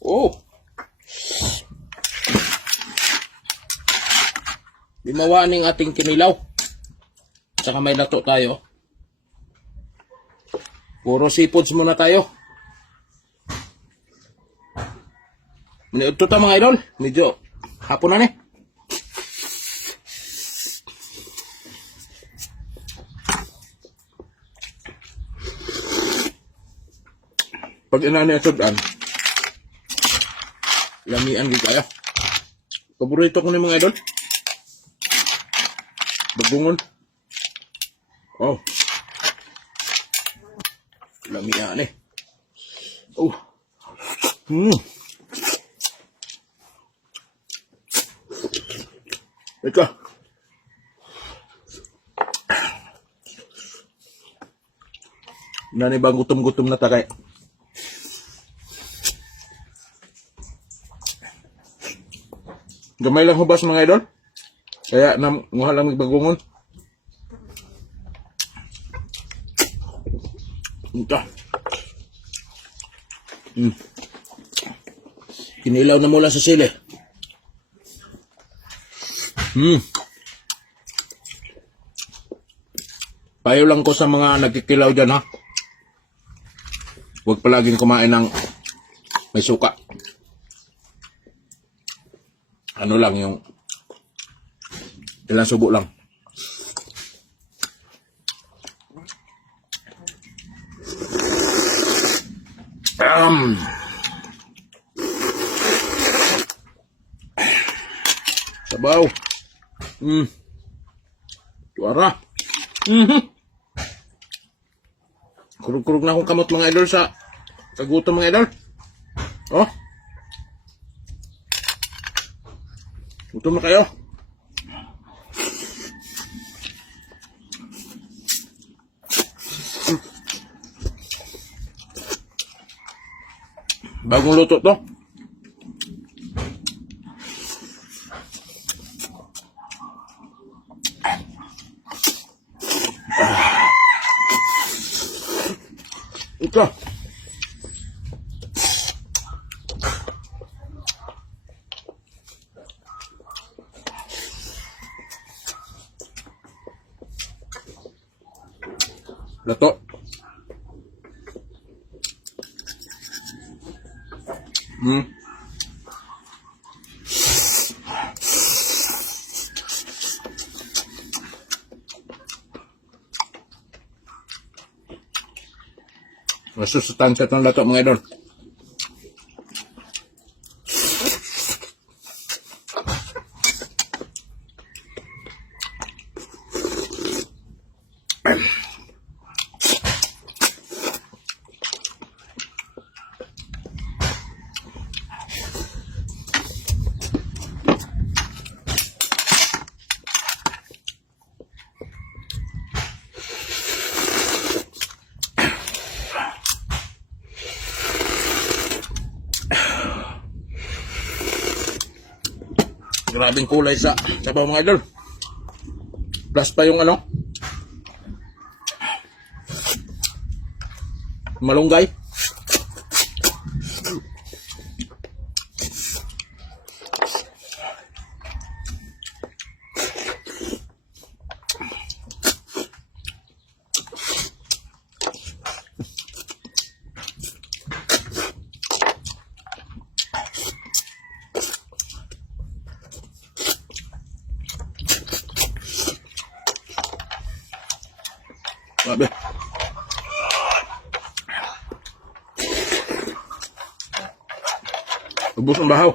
Oh. Limawa ning ating kinilaw. Tsaka may lato tayo. Puro seafoods muna tayo. Ito ta mga idol. Medyo hapon na ni. Pag inani ito daan, lamian gid kayo. Paborito ko ni mga idol. Bagungon. Oh. Lamian eh. Oh. Ito. Nani bang gutom-gutom na takay. Gamay lang hubas mga idol. Kaya namuha lang magbagungon. Ito. Kinilaw na mula sa sili. Payo lang ko sa mga nagkikilaw dyan ha. Huwag palaging kumain ng may suka. Ano lang yung ilang subo lang. Sabaw. Tuara. Kurug-kurug na akong kamot mga idol sa kagutom mga idol. Oh. Gutom na kayo. Bagong luto to. Ito. Lato. Masustansya ng lato mga idol. Grabing kulay sa sabaw mga idol. Plus pa yung ano, malunggay. Grabe. Ubus ang bahaw.